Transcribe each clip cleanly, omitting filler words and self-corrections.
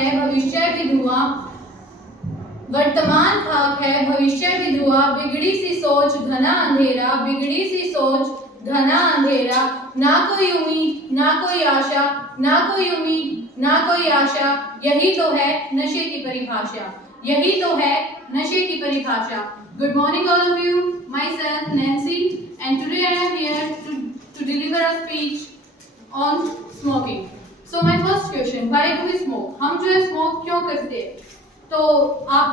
है भविष्य की दुआ, वर्तमान खाक है भविष्य की दुआ, बिगड़ी सी सोच घना अंधेरा, बिगड़ी सी सोच घना अंधेरा, ना कोई उम्मीद ना कोई आशा, ना कोई उम्मीद ना कोई आशा, यही तो है नशे की परिभाषा, यही तो है नशे की परिभाषा। Good morning all of you, myself Nancy, and today I am here to deliver a speech on smoking. So my first question, why do we smoke? हम जो है smoke क्यों करते हैं? तो आप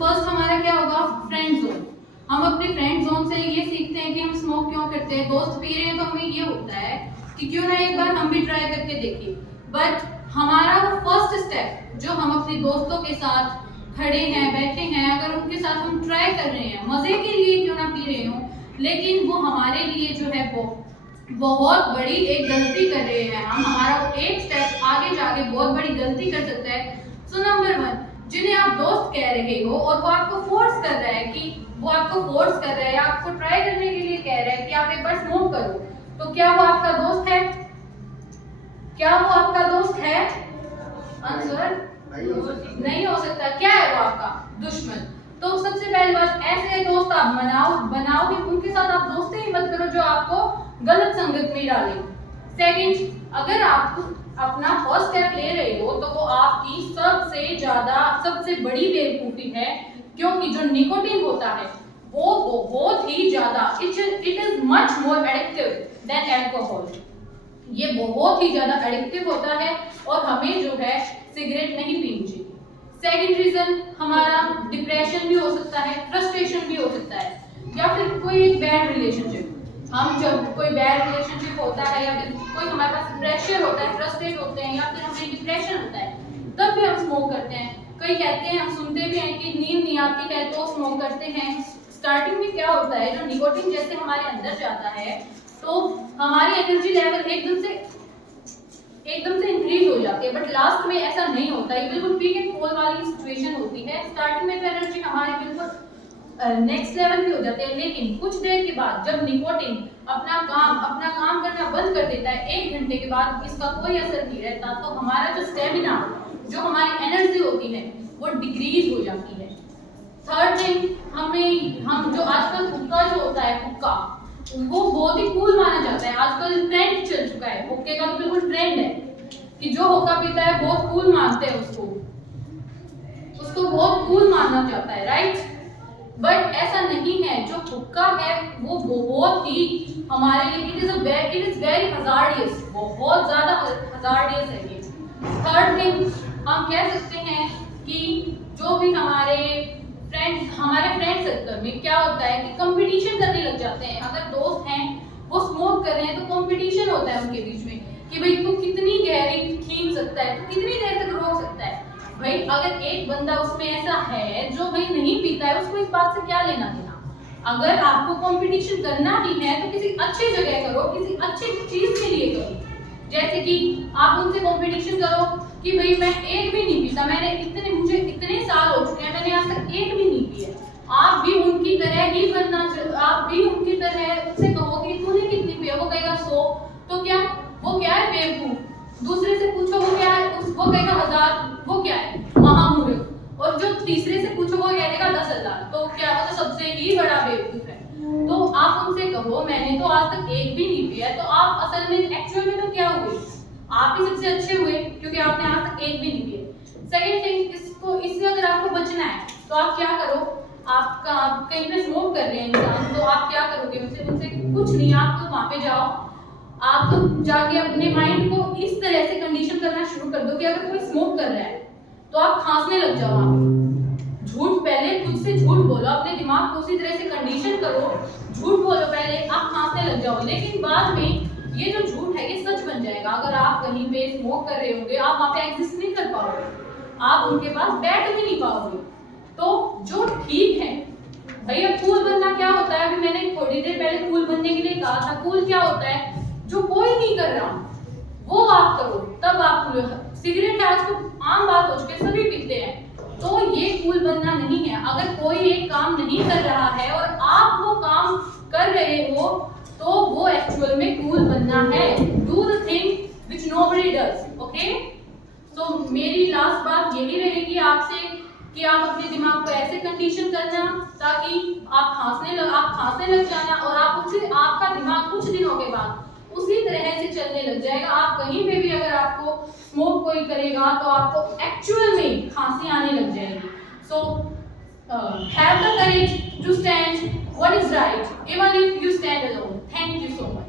फर्स्ट हमारा क्या होगा, फ्रेंड जोन। हम अपने फ्रेंड जोन से ये सीखते हैं कि हम स्मोक क्यों करते हैं। दोस्त पी रहे हैं तो हमें ये होता है कि क्यों ना एक बार हम भी ट्राई करके देखें। बट हमारा वो फर्स्ट स्टेप जो हम अपने दोस्तों के साथ खड़े हैं, बैठे हैं, अगर उनके साथ हम ट्राई कर रहे हैं, मजे के लिए क्यों ना पी रहे हो, लेकिन वो हमारे लिए जो है वो बहुत बड़ी एक गलती कर रहे हैं। हम हमारा एक स्टेप आगे जाके बहुत बड़ी गलती कर सकता है। सो नंबर 1, जिन्हें आप दोस्त कह रहे हो और वो आपको फोर्स कर रहा है आपको ट्राई करने के लिए कह रहा है कि आप एक बार स्मोक करो, तो क्या वो आपका दोस्त है? क्या वो आपका दोस्त है? आंसर नहीं हो सकता। क्या है वो आपका दुश्मन। तो सबसे पहली बात, ऐसे दोस्त आप बनाओ कि उनके साथ आप दोस्ती ही मत करो जो आपको गलत संगत में डाले। सेकंड, अगर आप अपना फर्स्ट स्टेप ले रहे हो तो वो आपकी सबसे बड़ी बेवकूफी है, क्योंकि जो निकोटीन होता है वो बहुत ही ज्यादा it is much more addictive than alcohol. ये बहुत ही ज्यादा एडिक्टिव होता है और हमें जो है सिगरेट नहीं पीनी चाहिए। सेकंड रीजन, हमारा डिप्रेशन भी हो सकता है, फ्रस्ट्रेशन भी हो सकता है, या फिर कोई एक बैड रिलेशनशिप। हम जब कोई बैड रिलेशनशिप होता है या फिर कोई हमारे पास प्रेशर होता है, फ्रस्ट्रेट होते हैं, या फिर हमें डिप्रेशन होता है, तब भी हम स्मोक करते हैं। कई कहते हैं, हम सुनते भी हैं कि नींद नहीं आती है तो स्मोक करते हैं। स्टार्टिंग में क्या होता है, जो निकोटीन जैसे हमारे अंदर जाता है तो हमारी एनर्जी लेवल एकदम से इंक्रीज हो जाती है, बट लास्ट में ऐसा नहीं होता। ये बिल्कुल पीक एंड फॉल वाली सिचुएशन होती है। स्टार्टिंग में तो एनर्जी हमारी बिल्कुल नेक्स्ट लेवल की हो जाती है, लेकिन कुछ देर के बाद जब निकोटीन अपना काम करना बंद कर देता है, 1 घंटे के बाद इसका कोई असर नहीं रहता, तो हमारा जो स्टेमिना, जो हमारी एनर्जी होती है वो डिक्रीज हो जाती है। थर्ड थिंग, हम जो आजकल हुक्का जो होता है, हुक्का वो बहुत ही कूल माना जाता है। आजकल ट्रेंड चल चुका है, हुक्के का तो बिल्कुल ट्रेंड है कि जो हुक्का पीता है बहुत कूल मानते हैं उसको बहुत कूल माना जाता है, राइट? बट ऐसा नहीं है। जो हुक्का है वो बहुत ही हमारे लिए इट इज वेरी हजार्डियस, बहुत ज्यादा हजार्डियस है ये। थर्ड थिंग, हम कह सकते हैं कि जो भी हमारे फ्रेंड सर्कल में क्या होता है कि कंपटीशन करने लग जाते हैं। अगर दोस्त हैं वो स्मोक कर रहे हैं तो कंपटीशन होता है उनके बीच में कि भाई तू कितनी गहरी खींच सकता है, तू कितनी देर तक रोक सकता है। भाई अगर एक बंदा उसमें ऐसा है जो भाई नहीं पीता है, उसको इस बात से क्या लेना देना। अगर आपको कंपटीशन करना ही है तो किसी अच्छी जगह करो, किसी अच्छी चीज के लिए करो। जैसे कि आप उनसे कंपटीशन करो कि भाई मैं एक भी नहीं पीता, मुझे इतने साल हो चुके हैं, मैंने आज तक एक भी नहीं पिया। आप भी उनकी तरह ही बनना, आप भी उनकी तरह उससे कहो कि तूने कितनी पिया, वो कहेगा 100, तो क्या वो क्या है, बेवकूफ। दूसरे से पूछो वो क्या है, वो कहेगा 1000, वो क्या है, महामूर्ख। और जो तीसरे से पूछो वो कह देगा 10,000, तो क्या वो तो सबसे ही बड़ा बेवकूफ है। तो आप उनसे कहो मैंने तो आज तक एक भी नहीं पिया, तो आप असल में एक्चुअल में तो क्या हुए, आप ही सबसे अच्छे हुए क्योंकि आपने आज तक एक भी नहीं पिया। सेकंड थिंग, इससे अगर आपको बचना है तो आप क्या करो, आप कहीं पे स्मोक कर रहे हैं इंसान, तो आप क्या करोगे, उनसे कुछ नहीं, आप तो वहां पे जाओ, आप तो जाके अपने माइंड को इस तरह से कंडीशन करना शुरू कर दो कि अगर कोई स्मोक कर रहा है तो आप खांसने लग जाओ। वहां पे झूठ, पहले खुद से झूठ बोलो, अपने दिमाग को उसी तरह से कंडीशन करो, झूठ बोलो पहले, आप खांसने लग जाओ, लेकिन बाद में ये जो झूठ है ये सच बन जाएगा। अगर आप कहीं पे स्मोक कर रहे होंगे, आप वहां पे एग्जिस्ट नहीं कर पाओगे, आप उनके पास बैठ भी नहीं पाओगे। तो जो ठीक है भैया, कूल बनना क्या होता है, अभी मैंने थोड़ी देर पहले कूल बनने के लिए कहा था। कूल क्या होता है, जो कोई नहीं कर रहा वो आप करो, तब आप कूल। सिगरेट आज को आम बात हो चुकी है, सभी पीते हैं, तो ये कूल बनना नहीं है। अगर कोई एक काम नहीं कर रहा है और आप वो काम कर रहे हो तो वो एक्चुअल में कूल बनना है। Do the thing which nobody does, okay? So मेरी लास्ट बात यही रहेगी आपसे कि आप अपने दिमाग को ऐसे कंडीशन करना ताकि आप खांसने लग जाना, और आपका दिमाग कुछ दिनों के बाद उसी तरह से चलने लग जाएगा। आप कहीं पे भी अगर आपको स्मोक कोई करेगा तो आपको एक्चुअल में खांसी आने लग जाएगी। So have the courage to stand what is right even if you stand alone. Thank you so much.